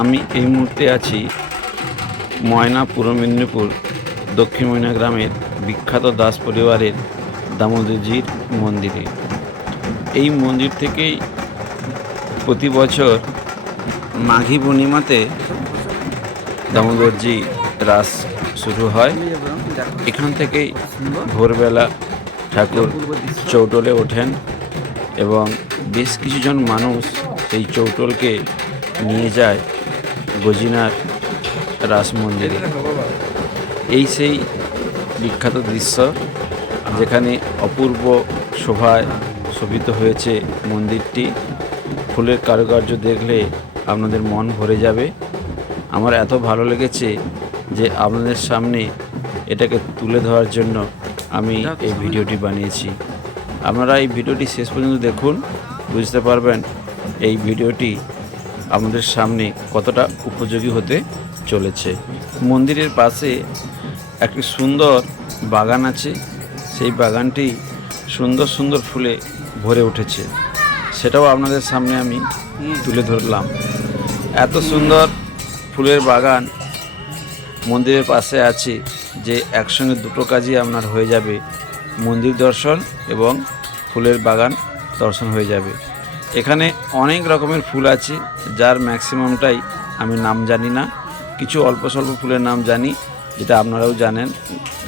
আমি এই মুহূর্তে আছি ময়না, পূর্ব মেদিনীপুর, দক্ষিণ ময়না গ্রামের বিখ্যাত দাস পরিবারের দামোদরজির মন্দিরে। এই মন্দির থেকেই প্রতি বছর মাঘী পূর্ণিমাতে দামোদরজি রাস শুরু হয়। এখান থেকেই ভোরবেলা ঠাকুর চৌটলে ওঠেন এবং বেশ কিছুজন মানুষ এই চৌটলকে নিয়ে যায়। গজিনার রাস মন্দিরে। এই সেই বিখ্যাত দৃশ্য যেখানে অপূর্ব শোভায় শোভিত হয়েছে মন্দিরটি। ফুলের কারুকার্য দেখলে আপনাদের মন ভরে যাবে। আমার এত ভালো লেগেছে যে আপনাদের সামনে এটাকে তুলে ধরার জন্য আমি এই ভিডিওটি বানিয়েছি। আপনারা এই ভিডিওটি শেষ পর্যন্ত দেখুন, বুঝতে পারবেন এই ভিডিওটি আমাদের সামনে কতটা উপযোগী হতে চলেছে। মন্দিরের পাশে একটি সুন্দর বাগান আছে। সেই বাগানটি সুন্দর সুন্দর ফুলে ভরে উঠেছে। সেটাও আপনাদের সামনে আমি তুলে ধরলাম। এত সুন্দর ফুলের বাগান মন্দিরের পাশে আছে যে একসঙ্গে দুটো কাজই আপনার হয়ে যাবে। মন্দির দর্শন এবং ফুলের বাগান দর্শন হয়ে যাবে। এখানে অনেক রকমের ফুল আছে, যার ম্যাক্সিমামটাই আমি নাম জানি না। কিছু অল্প স্বল্প ফুলের নাম জানি, যেটা আপনারাও জানেন।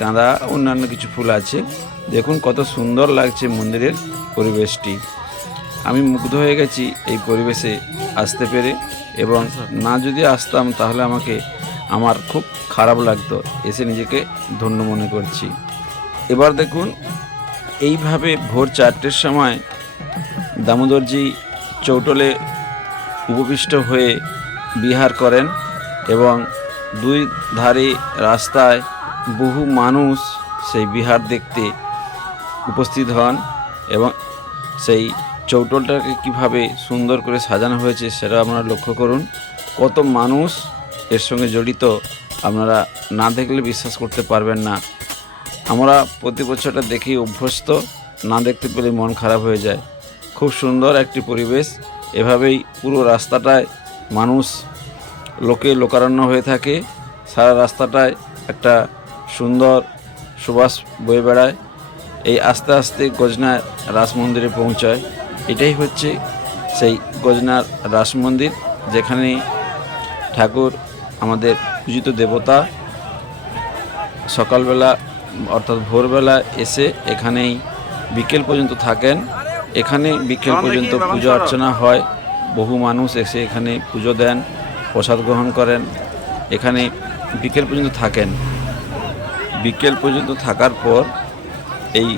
গাঁদা অন্যান্য কিছু ফুল আছে। দেখুন কত সুন্দর লাগছে মন্দিরের পরিবেশটি। আমি মুগ্ধ হয়ে গেছি এই পরিবেশে আসতে পেরে, এবং না যদি আসতাম তাহলে আমাকে, আমার খুব খারাপ লাগতো, এসে নিজেকে ধন্য মনে করছি। এবার দেখুন, এইভাবে ভোর চারটের সময় দামোদরজি চৌটলে উপবিষ্ট হয়ে বিহার করেন এবং দুই ধারে রাস্তায় বহু মানুষ সেই বিহার দেখতে উপস্থিত হন এবং সেই চৌটলটাকে কীভাবে সুন্দর করে সাজানো হয়েছে সেটা আপনারা লক্ষ্য করুন। কত মানুষ এর সঙ্গে জড়িত আপনারা না দেখলে বিশ্বাস করতে পারবেন না। আমরা প্রতি বছরটা দেখি অভ্যস্ত, না দেখতে পেলে মন খারাপ হয়ে যায়। খুব সুন্দর একটি পরিবেশ। এভাবেই পুরো রাস্তাটায় মানুষ লোকে লোকারণ্য হয়ে থাকে। সারা রাস্তাটায় একটা সুন্দর সুবাস বয়ে বেড়ায়। এই আস্তে আস্তে গজনার রাস মন্দিরে পৌঁছায়। এটাই হচ্ছে সেই গজনার রাস মন্দির যেখানে ঠাকুর আমাদের পূজিত দেবতা সকালবেলা অর্থাৎ ভোরবেলা এসে এখানেই বিকেল পর্যন্ত থাকেন। এখানে বিকেল পর্যন্ত পুজো অর্চনা হয়। বহু মানুষ এসে এখানে পুজো দেন, প্রসাদ গ্রহণ করেন। এখানে বিকেল পর্যন্ত থাকেন। বিকেল পর্যন্ত থাকার পর, এই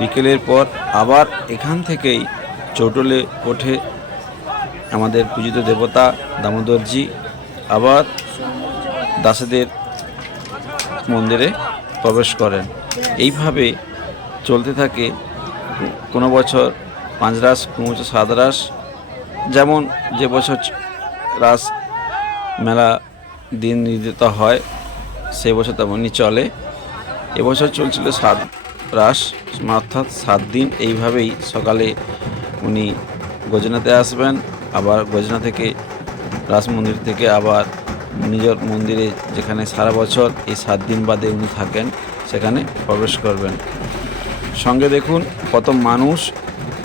বিকেলের পর আবার এখান থেকেই চৌটলে ওঠে আমাদের পূজিত দেবতা দামোদরজি। আবার দাসেদের মন্দিরে প্রবেশ করেন। এইভাবে চলতে থাকে কোনো বছর পাঁচ রাস কোনো সাত রাস। যেমন যে বছর রাস মেলা দিন নির্ধারিত হয়, সে বছর তেমনই চলে। এবছর চলছিল সাত রাস, অর্থাৎ সাত দিন। এইভাবেই সকালে উনি গজনাতে আসবেন, আবার গজনা থেকে, রাস মন্দির থেকে আবার নিজের মন্দিরে যেখানে সারা বছর এই সাত দিন বাদে উনি থাকেন, সেখানে প্রবেশ করবেন। সঙ্গে দেখুন, কত মানুষ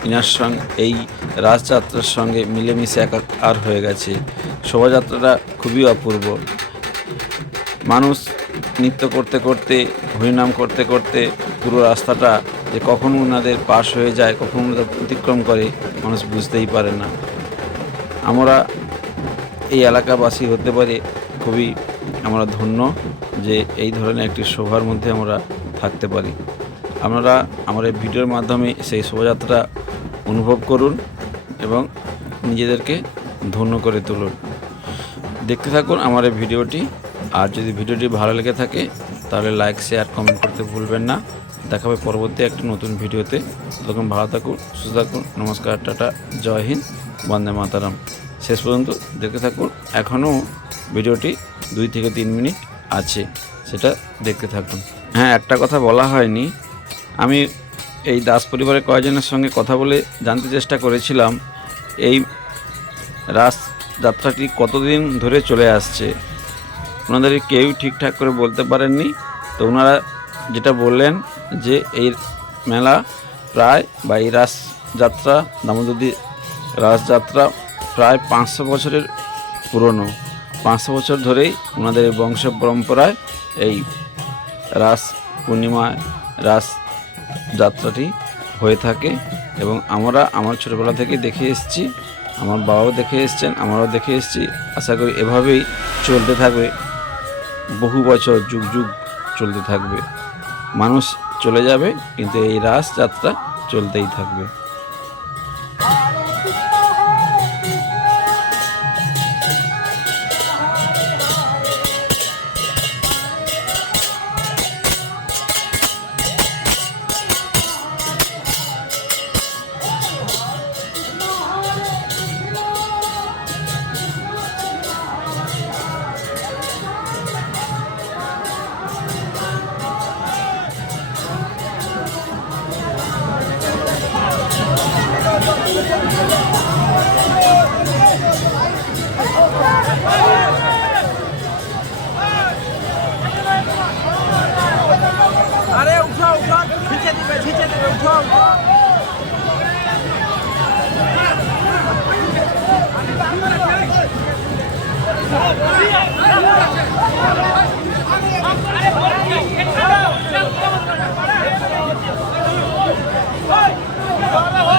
ইনার সঙ্গে, এই রাসযাত্রার সঙ্গে মিলেমিশে একাকার হয়ে গেছে। শোভাযাত্রাটা খুবই অপূর্ব। মানুষ নৃত্য করতে করতে হরিনাম করতে করতে পুরো রাস্তাটা যে কখন ওনাদের পাশ হয়ে যায়, কখন ওনাদের অতিক্রম করে, মানুষ বুঝতেই পারে না। আমরা এই এলাকাবাসী হতে পারে খুবই আমরা ধন্য যে এই ধরনের একটি শোভার মধ্যে আমরা থাকতে পারি। আপনারা আমার এই ভিডিওর মাধ্যমে সেই শোভাযাত্রা অনুভব করুন এবং নিজেদেরকে ধন্য করে তুলুন। দেখতে থাকুন আমার এই ভিডিওটি। আর যদি ভিডিওটি ভালো লেগে থাকে, তাহলে লাইক শেয়ার কমেন্ট করতে ভুলবেন না। দেখা হবে পরবর্তী একটি নতুন ভিডিওতে। তখন ভালো থাকুন, সুস্থ থাকুন। নমস্কার, টাটা, জয় হিন্দ, বন্দে মাতারাম। শেষ পর্যন্ত দেখতে থাকুন। এখনও ভিডিওটি দুই থেকে তিন মিনিট আছে, সেটা দেখতে থাকুন। হ্যাঁ একটা কথা বলা হয়নি। আমি এই দাস পরিবারের কয়েকজনের সঙ্গে কথা বলে জানতে চেষ্টা করেছিলাম, এই রাস যাত্রাটি কতদিন ধরে চলে আসছে? ওনাদের কেউ ঠিকঠাক করে বলতে পারেননি। তো ওনারা যেটা বললেন যে এই মেলা প্রায় বা এই রাস যাত্রা দামোদরী রাসযাত্রা প্রায় পাঁচশো বছরের পুরনো। পাঁচশো বছর ধরেই ওনাদের বংশ পরম্পরায় এই রাস পূর্ণিমায়, রাস যাত্রাটি হয়ে থাকে এবং আমরা আমার ছোটোবেলা থেকে দেখে এসেছি, আমার বাবাও দেখে এসছেন, আমরাও দেখে এসেছি। আশা করি এভাবেই চলতে থাকবে, বহু বছর যুগ যুগ চলতে থাকবে। মানুষ চলে যাবে, কিন্তু এই রাস যাত্রা চলতেই থাকবে। Fala,